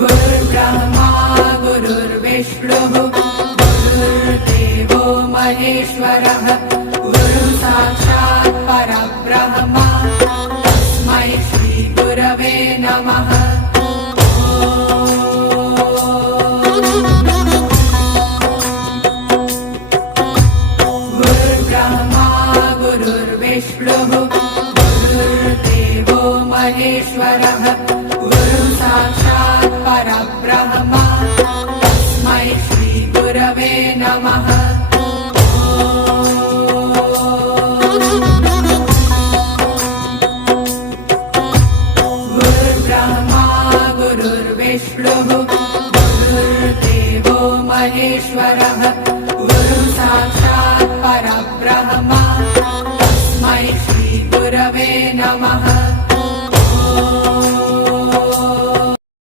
गुरुर्ब्रह्मा गुरुर्विष्णुः गुरुर्देवो महेश्वरः गुरुः साक्षात् परब्रह्म तस्मै श्री गुरवे नमः। गुरुर्ब्रह्मा गुरुर्विष्णुः गुरुर्देवो महेश्वरः गुरुः साक्षात् परब्रह्म तस्मै श्री गुरवे नमः। गुरुर्ब्रह्मा गुरुर्विष्णुः गुरुर्देवो महेश्वरः